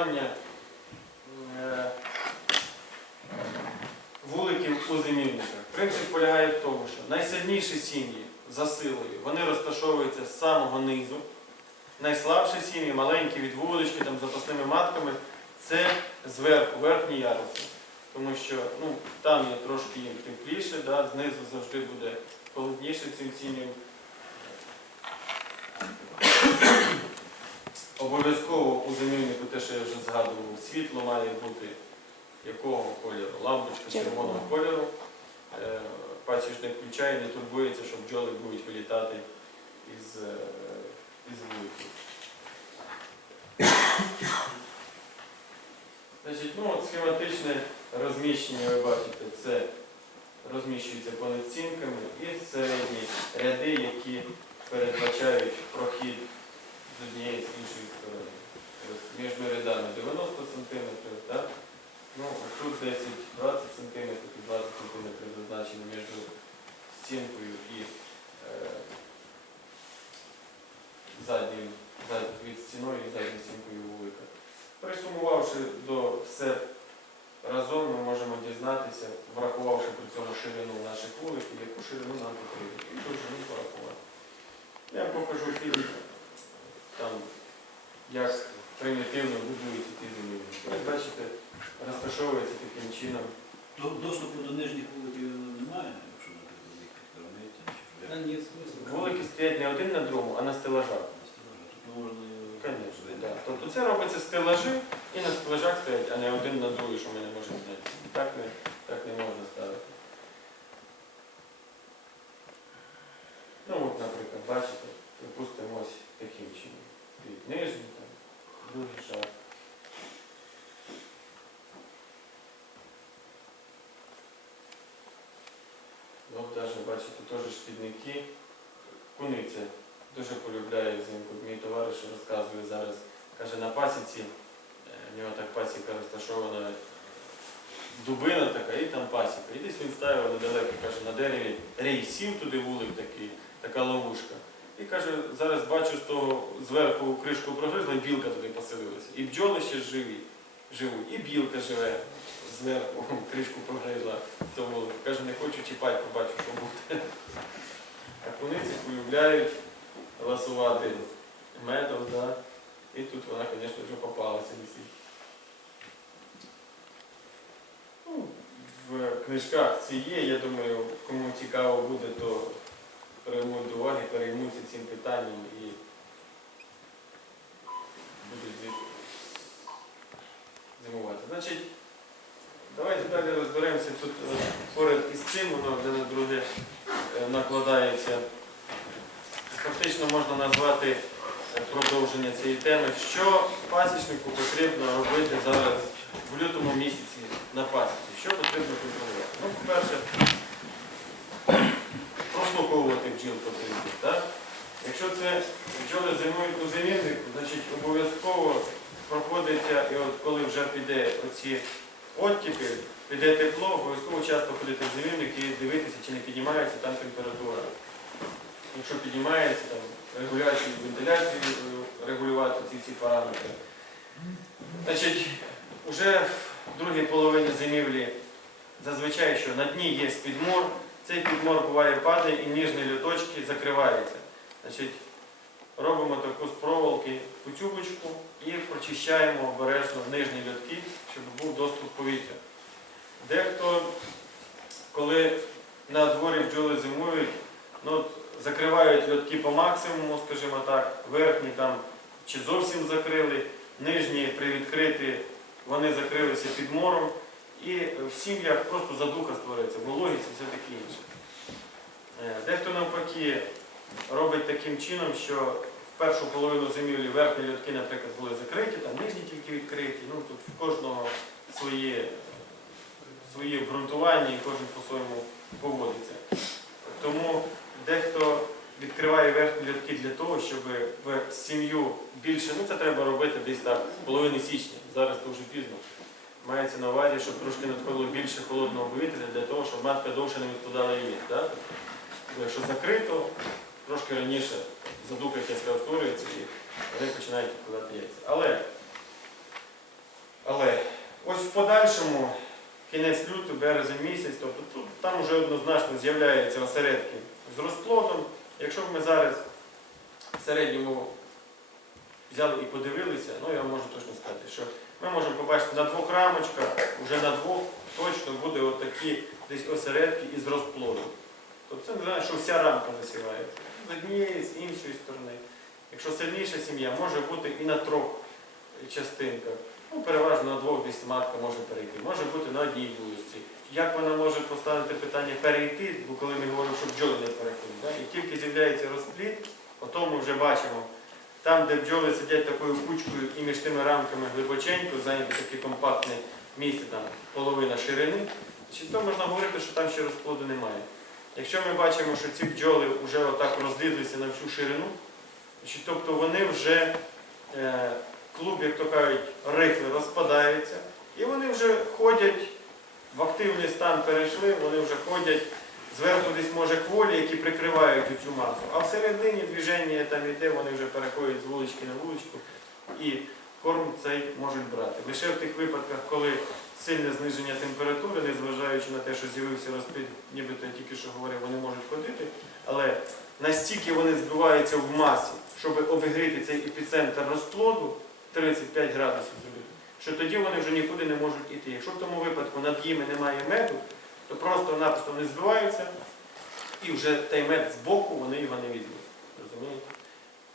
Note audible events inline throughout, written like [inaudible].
розташування е, вуликів у зимівниках. Принцип полягає в тому, що найсильніші сім'ї за силою вони розташовуються з самого низу. Найслабші сім'ї, маленькі від вулички, там, з запасними матками, це зверху, верхні яруси. Тому що ну, там є трошки їм тепліше, да, знизу завжди буде холодніше цим сім'ям. Обов'язково у зимівнику, те, що я вже згадував, світло має бути якого кольору? Лампочка червоного кольору. Е, Пасічник включає, не турбується, що бджоли будуть вилітати із, е, із вуликів. Значить, ну, от схематичне розміщення, ви бачите, це розміщується понад стінками і середні ряди, які передбачають прохід з однієї з іншої сторони. Ось між рядами 90 см, так? Ну, тут 10-20 см і 20 см зазначені між стінкою і е, заднім, зад- від стіною і задньою стінкою вулика. Присумувавши до все разом, ми можемо дізнатися, врахувавши при цьому ширину наших вуликів, яку ширину нам потрібно. І довжину порахувати. Я вам покажу фільм, там, як примітивно будуються ті зимівники. Ось бачите, розташовується таким чином. До- Доступу до нижніх вуликів немає, якщо, наприклад, їх підкормити, Та ні, смисл. Вулики стоять не один на другому, а на стелажах. Тут можна і- Звісно, да. Тобто це робиться стелажі і на стелажах стоять, а не один на другий, що ми не можемо знайти. Так не, так не можна ставити. Ну от, наприклад, бачите, припустимо ось таким чином. Стоїть нижній, там, другий шар. От теж бачите, теж шкідники. Куниця дуже полюбляє взимку. Мій товариш розказує зараз, каже, на пасіці, е, в нього так пасіка розташована, дубина така, і там пасіка. І десь він ставив недалеко, каже, на дереві рій сів туди вулик такий, така ловушка. І каже, зараз бачу з того зверху кришку прогризла, і білка туди поселилася. І бджоли ще живі, живуть, і білка живе зверху, кришку [laughs] прогризла то вулик. Каже, не хочу чіпати, побачу, що буде. А куниці полюбляють ласувати медом, да? і тут вона, звісно, вже попалася висить. Ну, в книжках це є, я думаю, кому цікаво буде, то приймуть до уваги, переймуться цим питанням і будуть зимувати. Значить, давайте далі розберемося. Тут е, поряд із цим воно вже на друге е, накладається. Фактично можна назвати е, продовження цієї теми, що пасічнику потрібно робити зараз в лютому місяці на пасіці. Що потрібно контролювати? Ну, по-перше, прослуховувати бджіл потрібно. Так? Якщо це бджоли зимують у зимівнику, значить обов'язково проходиться, і от коли вже піде оці оттіпи, піде тепло, обов'язково часто ходити в зимівник і дивитися, чи не піднімається там температура. Якщо піднімається, там регуляцію, вентиляцію е, регулювати ці всі параметри. Значить, вже в другій половині зимівлі зазвичай, що на дні є підмор, цей підмор буває падає і ніжні льоточки закриваються. Значить, робимо таку з проволоки кутюбочку і прочищаємо обережно нижні льотки, щоб був доступ повітря. Дехто, коли на дворі бджоли зимують, ну, закривають льотки по максимуму, скажімо так, верхні там чи зовсім закрили, нижні привідкриті, вони закрилися під мором. І в сім'ях просто задуха створюється, вологість і все таке інше. Дехто навпаки робить таким чином, що першу половину зимівлі верхні льотки, наприклад, були закриті, там нижні тільки відкриті. Ну, тут в кожного своє, своє обґрунтування і кожен по-своєму поводиться. Тому дехто відкриває верхні льотки для того, щоб в сім'ю більше, ну це треба робити десь так, з половини січня, зараз то вже пізно. Мається на увазі, щоб трошки надходило більше холодного повітря для того, щоб матка довше не відкладала. Так? Якщо закрито, трошки раніше задуха якась створюється і вони починають відкладати яйця. Але ось в подальшому, кінець лютого, березень місяць, тобто тут, там вже однозначно з'являються осередки з розплодом. Якщо б ми зараз в середньому взяли і подивилися, ну я можу точно сказати, що ми можемо побачити на двох рамочках, вже на двох точно буде отакі десь осередки із розплодом. Тобто це не значить, що вся рамка засівається. З однієї, з іншої сторони. Якщо сильніша сім'я, може бути і на трьох частинках. Ну, переважно на двох десь матка може перейти. Може бути на одній вулиці. Як вона може поставити питання перейти, бо коли ми говоримо, що бджоли не переходять. Да? І тільки з'являється розплід, ото ми вже бачимо. Там, де бджоли сидять такою кучкою і між тими рамками глибоченько, зайняте таке компактне місце, там половина ширини, чи то можна говорити, що там ще розплоду немає. Якщо ми бачимо, що ці бджоли вже отак розлізлися на всю ширину, тобто вони вже е, клуб, як то кажуть, рихли розпадається, і вони вже ходять в активний стан перейшли, вони вже ходять зверху десь може кволі, які прикривають цю масу, а всередині движення там іде, вони вже переходять з вулички на вуличку і корм цей можуть брати. Лише в тих випадках, коли сильне зниження температури, незважаючи на те, що з'явився розпід, нібито я тільки що говорив, вони можуть ходити, але настільки вони збиваються в масі, щоб обігріти цей епіцентр розплоду 35 градусів зробити, що тоді вони вже нікуди не можуть іти. Якщо в тому випадку над ними немає меду, то просто-напросто вони збиваються і вже той мед з боку вони його не візьмуть. Розумієте?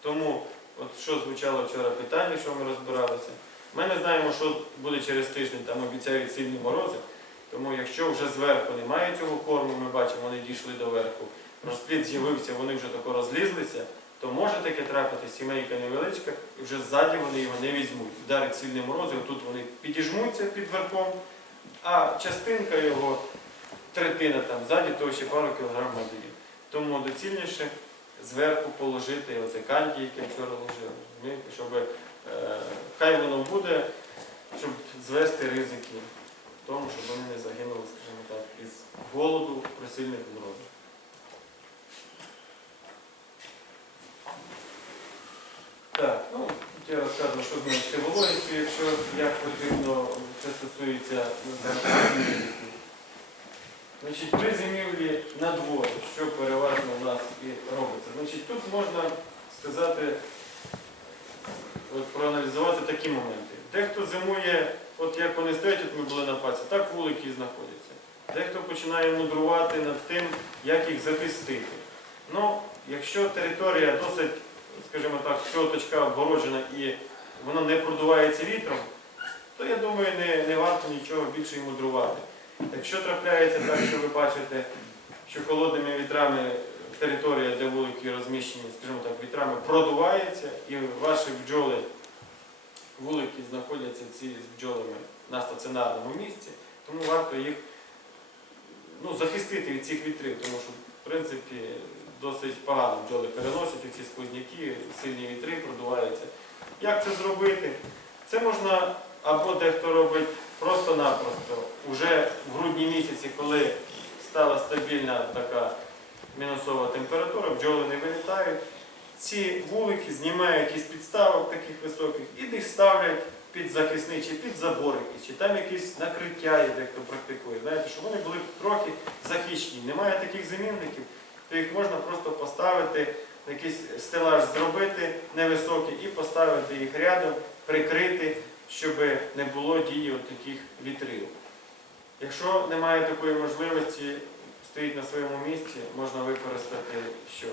Тому, от що звучало вчора питання, що ми розбиралися. Ми не знаємо, що буде через тиждень, там обіцяють сильні морози. Тому якщо вже зверху немає цього корму, ми бачимо, вони дійшли до верху, розплід з'явився, вони вже тако розлізлися, то може таке трапити, сімейка невеличка, і вже ззаді вони його не візьмуть. Вдарить сильні морози, тут вони підіжмуться під верхом, а частинка його, третина там ззаді, то ще пару кілограм меду. Тому доцільніше зверху положити оце канді, яке вчора ложили, щоб хай воно буде, щоб звести ризики в тому, щоб вони не загинули, скажімо так, із голоду при сильних морозах. Так, ну, я розказував, що зменшити вологість, якщо як потрібно, це стосується зимівлі. Значить, при зимівлі на дворі, що переважно у нас і робиться. Значить, тут можна сказати, от, проаналізувати такі моменти. Дехто зимує, от як вони стоять, от ми були на паці, так вулики і знаходяться. Дехто починає мудрувати над тим, як їх захистити. Ну, якщо територія досить, скажімо так, точка обгороджена і вона не продувається вітром, то я думаю, не, не варто нічого більше мудрувати. Якщо трапляється так, що ви бачите, що холодними вітрами територія, де вулики розміщені, скажімо так, вітрами продувається, і ваші бджоли, вулики знаходяться ці з бджолами на стаціонарному місці, тому варто їх ну, захистити від цих вітрів, тому що, в принципі, досить погано бджоли переносять ці сквозняки, сильні вітри продуваються. Як це зробити? Це можна або дехто робить просто-напросто. Уже в грудні місяці, коли стала стабільна така мінусова температура, бджоли не вилітають. Ці вулики знімають із підставок таких високих і десь ставлять під захисний чи під забор якийсь, чи там якесь накриття є, дехто практикує. Знаєте, щоб вони були трохи захищені. Немає таких замінників, то їх можна просто поставити, якийсь стелаж зробити невисокий і поставити їх рядом, прикрити, щоб не було дії таких вітрил. Якщо немає такої можливості, стоїть на своєму місці, можна використати що?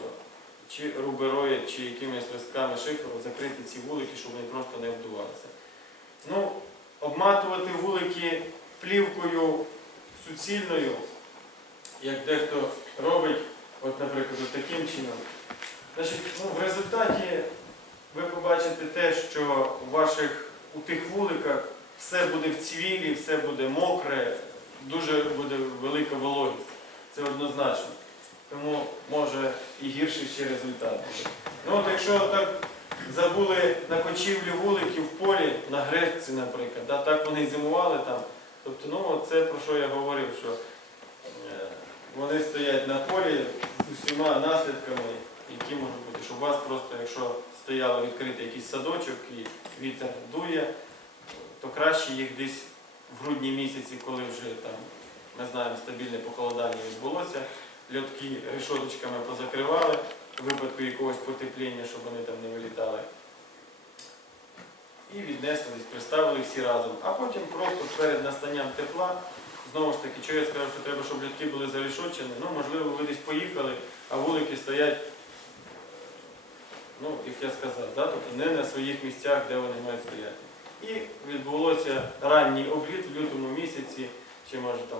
Чи руберою, чи якимись листками шиферу закрити ці вулики, щоб вони просто не обдувалися. Ну, обматувати вулики плівкою суцільною, як дехто робить, от, наприклад, от таким чином. Значить, ну, в результаті ви побачите те, що у ваших у тих вуликах все буде в цвілі, все буде мокре, дуже буде велика вологість. Це однозначно. Тому може і гірший ще результат. Ну от якщо так забули на кочівлі вуликів в полі, на Грецці, наприклад, да, так вони зимували там. Тобто, ну це про що я говорив, що е, вони стоять на полі з усіма наслідками, які можуть бути, щоб у вас просто, якщо стояло відкритий якийсь садочок і вітер дує, то краще їх десь в грудні місяці, коли вже там, ми знаємо, стабільне похолодання відбулося, льотки решоточками позакривали, у випадку якогось потепління, щоб вони там не вилітали. І віднеслись, приставили всі разом. А потім просто перед настанням тепла, знову ж таки, що я сказав, що треба, щоб льотки були зарешочені, ну, можливо, ви десь поїхали, а вулики стоять, ну, як я сказав, да? тобто не на своїх місцях, де вони мають стояти. І відбулося ранній обліт в лютому місяці, чи може там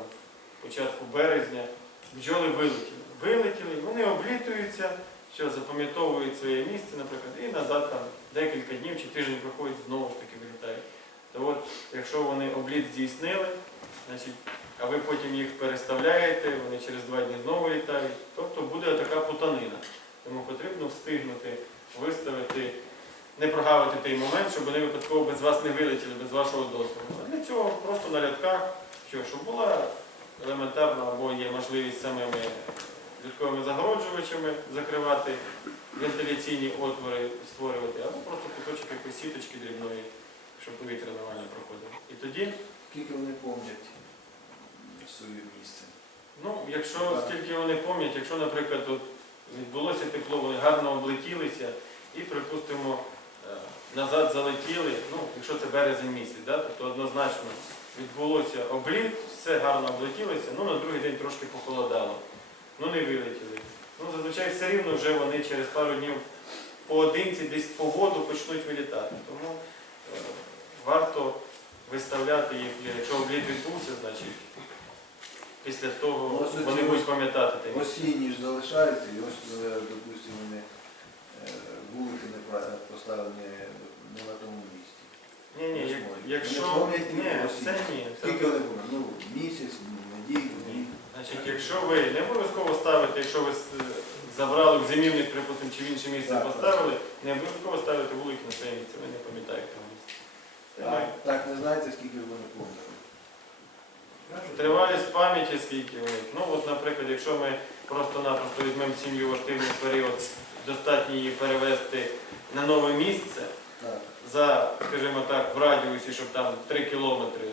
початку березня, бджоли вилетіли. Вилетіли, вони облітуються, що запам'ятовують своє місце, наприклад, і назад там декілька днів чи тиждень проходять, знову ж таки вилітають. То от, якщо вони обліт здійснили, значить, а ви потім їх переставляєте, вони через два дні знову літають, тобто буде така путанина. Тому потрібно встигнути виставити, не прогавити той момент, щоб вони випадково без вас не вилетіли, без вашого дозволу. А для цього просто на рядках, що, щоб була елементарно або є можливість самими рядковими загороджувачами закривати вентиляційні отвори, створювати, або просто кусочок якоїсь сіточки дрібної, щоб повітря нормально проходило. І тоді Скільки вони помнять своє місце? Ну, якщо Так. скільки вони пам'ятають, якщо, наприклад, от відбулося тепло, вони гарно облетілися і, припустимо, е, назад залетіли, ну, якщо це березень місяць, да, тобто однозначно відбулося обліт, все гарно облетілося, ну на другий день трошки похолодало, ну не вилетіли. Ну, зазвичай все рівно вже вони через пару днів поодинці десь по воду почнуть вилітати. Тому е, варто виставляти їх, якщо обліт відбувся, значить після того Ну, ось вони ці будуть пам'ятати те місце. Осінні ж залишаються, і ось, е, допустимо, вони е, вулики не поставлені не на тому місці. Ні, ні, як- Восьмої. Якщо Вони тільки це ні. це- Скільки вони будуть? Ну, місяць, неділю, Ні. Значить, якщо ви не обов'язково ставите, якщо ви забрали в зимівник, припустимо, чи в інше місце Так, поставили, не обов'язково ставити вулики на своє місце, ви не пам'ятаєте того місця. Так не знаєте, скільки вони помнять. Тривалість пам'яті скільки у них. Ну от, наприклад, якщо ми просто-напросто візьмемо сім'ю в активний період, достатньо її перевести на нове місце. За, скажімо так, в радіусі, щоб там 3 кілометри,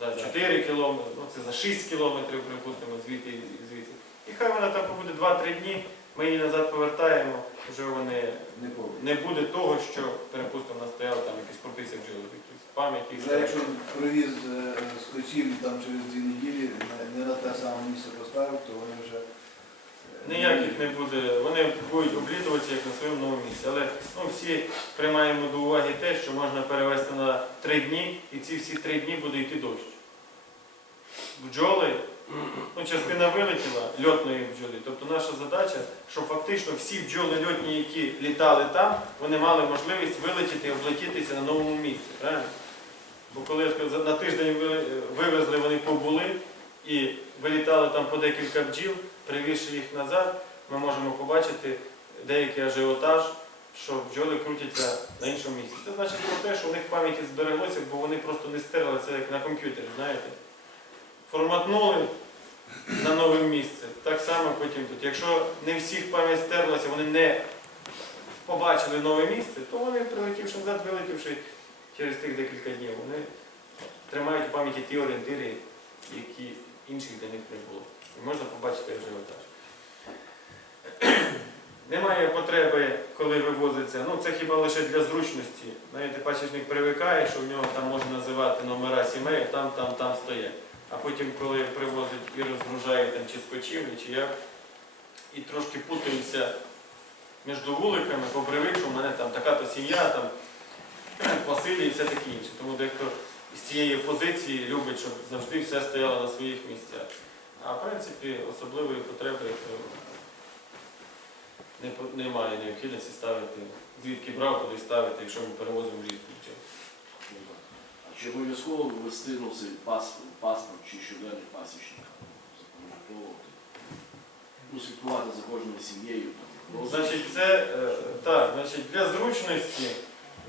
за 4 кілометри, ну це за 6 кілометрів, припустимо, звідти і звідси. І хай вона там побуде 2-3 дні, ми її назад повертаємо, вже вони Не помнять. не буде того, що, перепустимо, настояли там якісь крупиці бджоли, якісь пам'яті. Вже якщо привіз е, з кочів там через дві неділі не- на те саме місце поставив, то вони вже Ніяких не буде, вони будуть облітуватися як на своєму новому місці. Але ну, всі приймаємо до уваги те, що можна перевести на три дні, і ці всі три дні буде йти дощ. Бджоли, ну, частина вилетіла льотної бджоли. Тобто наша задача, щоб фактично всі бджоли льотні, які літали там, вони мали можливість вилетіти і облетітися на новому місці. Правильно? Бо коли на тиждень вивезли, вони побули і вилітали там по декілька бджіл, привізши їх назад, ми можемо побачити деякий ажіотаж, що бджоли крутяться на іншому місці. Це значить про те, що у них пам'яті збереглося, бо вони просто не стерли це як на комп'ютері, знаєте. Форматнули на нове місце. Так само потім тут. Якщо не всіх пам'ять стерлася, вони не побачили нове місце, то вони, прилетівши назад, вилетівши через тих декілька днів, вони тримають в пам'яті ті орієнтири, які інших для них не було. І можна побачити ажіотаж. [clears throat] Немає потреби, коли вивозиться, ну це хіба лише для зручності. Знаєте, пасічник привикає, що в нього там можна називати номера сімей, там, там, там стоять. А потім, коли привозить і розгружає там, чи з чи як, і трошки путаються між вуликами, бо привик, що в мене там така-то сім'я, там [clears throat] посилі і все таке інше. Тому дехто з цієї позиції любить, щоб завжди все стояло на своїх місцях. А в принципі, особливої потреби по- немає необхідності ставити, звідки брав, туди ставити, якщо ми перевозимо бджіл. А чи обов'язково ввести ну, паспорт, паспорт чи щоденник пасічника? Ну, слідкувати за кожною сім'єю. Значить, це е, так, значить, для зручності,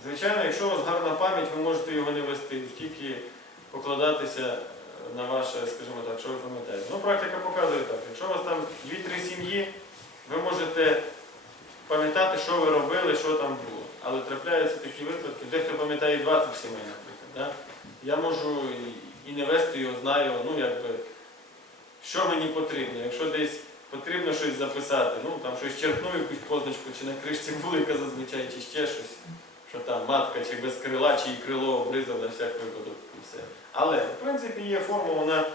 звичайно, якщо у вас гарна пам'ять, ви можете його не вести, тільки покладатися е, на ваше, скажімо так, що ви пам'ятаєте. Ну, практика показує так. Якщо у вас там 2-3 сім'ї, ви можете пам'ятати, що ви робили, що там було. Але трапляються такі випадки, дехто пам'ятає 20 сімей, наприклад. Да? Я можу і не вести його, знаю, ну якби, що мені потрібно. Якщо десь потрібно щось записати, ну там щось черкну, якусь позначку, чи на кришці вулика зазвичай, чи ще щось, що там матка, чи без крила, чи і крило обрізав на всяк випадок і все. Але, в принципі, є форма, вона е,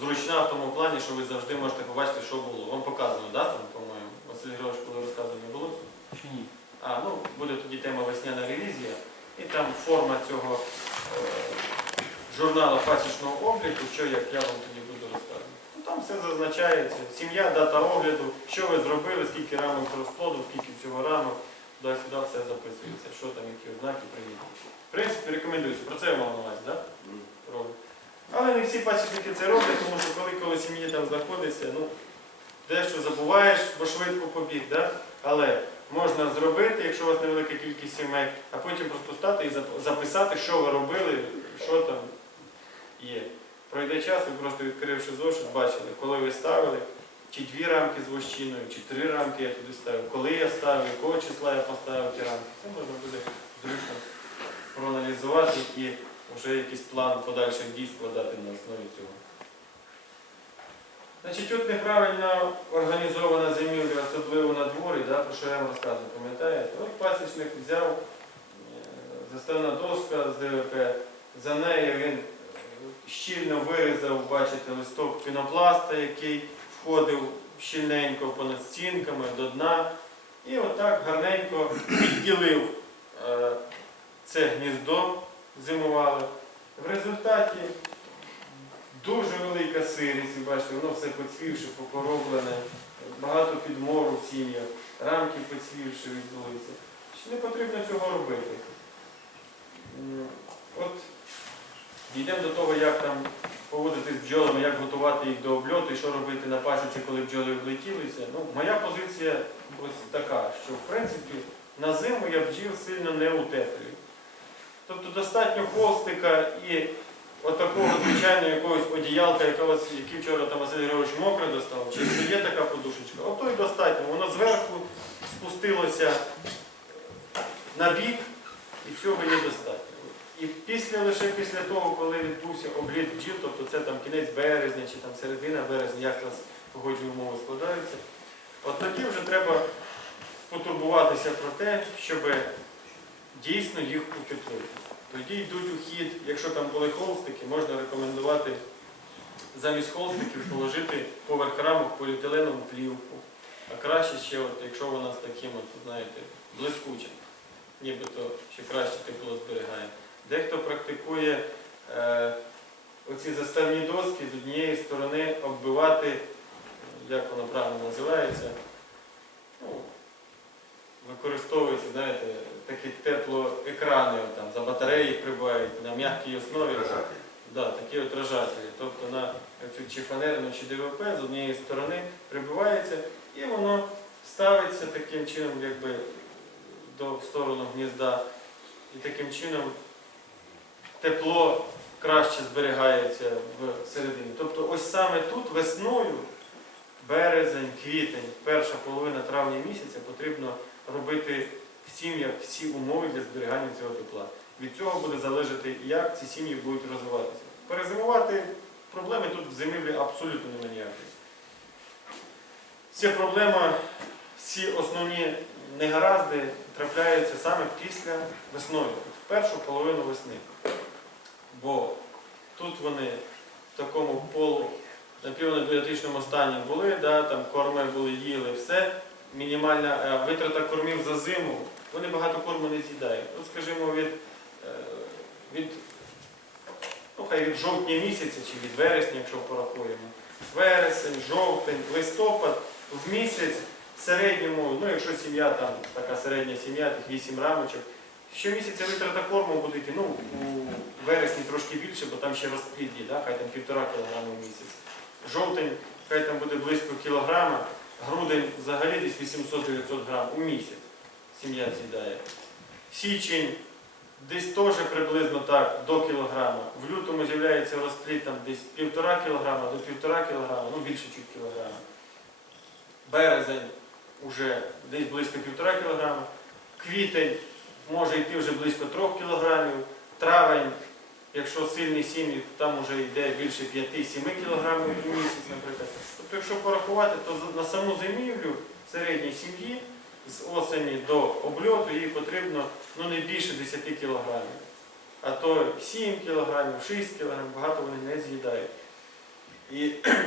зручна в тому плані, що ви завжди можете побачити, що було. Вам показано, да, там, по-моєму, Василь Григорович, коли розказував, не було? Чи ні? А, ну, буде тоді тема весняна ревізія. І там форма цього е, журналу пасічного обліку, що як я вам тоді буду розказувати. Ну, там все зазначається. Сім'я, дата огляду, що ви зробили, скільки рамок розплоду, скільки всього рамок, туди-сюди все записується, що там, які ознаки прийняті. В принципі, рекомендується. Про це я мав на увазі, так? Роблять. Але не всі пасічники це роблять, тому що коли коли сім'ї там знаходиться, ну, дещо забуваєш, бо швидко побіг, да? але можна зробити, якщо у вас невелика кількість сімей, а потім просто стати і записати, що ви робили, що там є. Пройде час, ви просто відкривши зошит, бачили, коли ви ставили, чи дві рамки з вощиною, чи три рамки я туди ставив, коли я ставив, якого числа я поставив ті рамки. Це можна буде зручно проаналізувати і вже якийсь план подальших дій складати на основі цього. Значить, тут неправильно організована зимівля, особливо на дворі, да, про що я вам розказував, пам'ятаєте? От пасічник взяв е, заставна доска з ДВП, за нею він е, щільно вирізав, бачите, листок пінопласта, який входив щільненько понад стінками до дна. І отак гарненько відділив е, це гніздо, зимували. В результаті дуже велика сирість, бачите, воно все поцвівши, покороблене, багато підмору в сім'ях, рамки поцвівши відбулися. Не потрібно цього робити? От дійдемо до того, як там поводитись з бджолами, як готувати їх до обльоту і що робити на пасіці, коли бджоли влетілися. Ну, моя позиція ось така, що в принципі на зиму я бджіл сильно не утеплюю. Тобто достатньо холстика і отакого звичайного якогось одіялка, яка який вчора там Василь Григорович мокре достав, чи є така подушечка, ото й достатньо. Воно зверху спустилося на бік, і цього є достатньо. І після лише після того, коли відбувся обліт бджіл, тобто це там кінець березня чи там середина березня, як у нас погодні умови складаються, от тоді вже треба потурбуватися про те, щоб дійсно їх утеплити. Тоді йдуть у хід, якщо там були холстики, можна рекомендувати замість холстиків положити поверх рамок поліетиленову плівку. А краще ще, от, якщо вона з таким, от, знаєте, блискучим, нібито ще краще тепло зберігає. Дехто практикує е, оці заставні доски з однієї сторони оббивати, як воно правильно називається, ну, використовується, знаєте, такі теплоекрани, там, за батареї прибувають на м'якій основі. Да, такі от рожателі. Тобто на цю чи фанерну, чи ДВП з однієї сторони прибивається і воно ставиться таким чином, якби до, в сторону гнізда. І таким чином тепло краще зберігається всередині. Тобто ось саме тут весною, березень, квітень, перша половина травня місяця потрібно робити в сім'ях всі умови для зберігання цього тепла. Від цього буде залежати, як ці сім'ї будуть розвиватися. Перезимувати проблеми тут в зимівлі абсолютно немає ніякої. Ця проблема, всі основні негаразди трапляються саме після весною, в першу половину весни. Бо тут вони в такому полу напівнебіотичному стані були, да, там корми були, їли, все. Мінімальна е, витрата кормів за зиму, вони багато корму не з'їдають. От, скажімо, від, е, від, ну, хай від жовтня місяця чи від вересня, якщо порахуємо. Вересень, жовтень, листопад в місяць в середньому, ну якщо сім'я там така середня сім'я, тих 8 рамочок, щомісяця витрата корму буде ну, у вересні трошки більше, бо там ще розплід да? хай там півтора кілограма в місяць. Жовтень, хай там буде близько кілограма, грудень взагалі десь 800-900 грам у місяць сім'я з'їдає. Січень десь теж приблизно так, до кілограма. В лютому з'являється розплід там десь півтора кілограма до півтора кілограма, ну більше чуть кілограма. Березень вже десь близько півтора кілограма. Квітень може йти вже близько трьох кілограмів. Травень, Якщо сильні сім'ї, там вже йде більше 5-7 кілограмів в місяць, наприклад. Тобто, якщо порахувати, то на саму зимівлю середній сім'ї з осені до обльоту їй потрібно ну, не більше 10 кілограмів. А то 7 кілограмів, 6 кілограмів, багато вони не з'їдають. І е,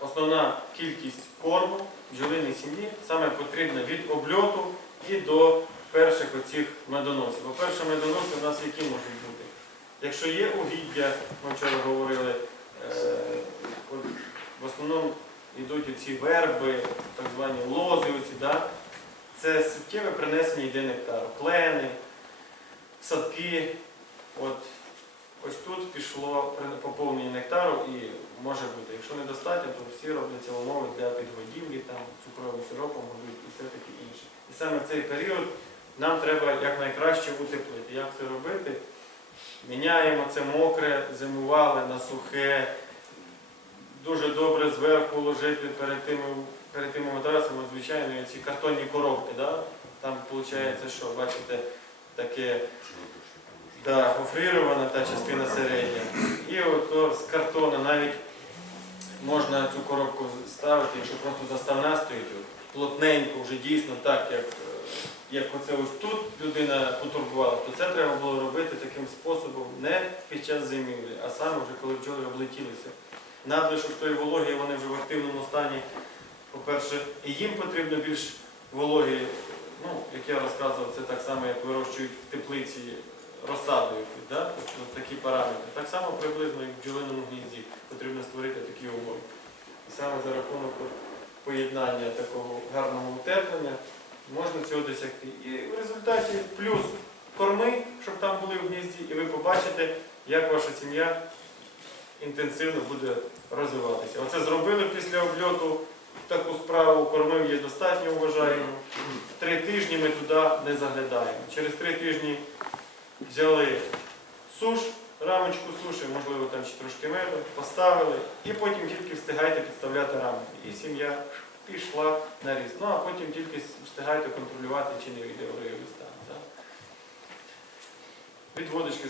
основна кількість корму бджолиній сім'ї саме потрібна від обльоту і до перших оцих медоносів. Бо перші медоноси у нас які можуть бути? Якщо є угіддя, ми вчора говорили, е, в основному йдуть оці верби, так звані лози, оці, да? це суттєве принесення йде нектару, клени, садки. От, ось тут пішло поповнення нектару і може бути, якщо недостатньо, то всі робляться умови для підгодівлі, там, цукровим сиропом і все таке інше. І саме в цей період нам треба якнайкраще утеплити. Як це робити? Міняємо це мокре, зимували на сухе. Дуже добре зверху ложити перед тими, перед тими матрасами, звичайно, ці картонні коробки. Да? Там виходить, що бачите, таке да, гофрирована та частина середня. І от з картону навіть можна цю коробку ставити, якщо просто заставна стоїть, плотненько, вже дійсно так, як, е, як оце ось тут людина потурбувала, то це треба було робити таким способом не під час зимівлі, а саме вже коли бджоли облетілися. Надлишок тої вологі, вони вже в активному стані, по-перше, і їм потрібно більш вологі, ну, як я розказував, це так само, як вирощують в теплиці розсадою, да? тобто такі параметри. Так само приблизно і в бджолиному гнізді потрібно створити такі умови. І саме за рахунок поєднання такого гарного утеплення можна цього досягти. І в результаті плюс корми, щоб там були в гнізді, і ви побачите, як ваша сім'я інтенсивно буде розвиватися. Оце зробили після обльоту таку справу, кормив є достатньо, вважаємо. Три тижні ми туди не заглядаємо. Через три тижні взяли суш, рамочку суші, можливо, там чи трошки меду, поставили, і потім тільки встигайте підставляти рамки. І сім'я пішла на ріст. Ну а потім тільки встигайте контролювати, чи не відео стан. Від водочки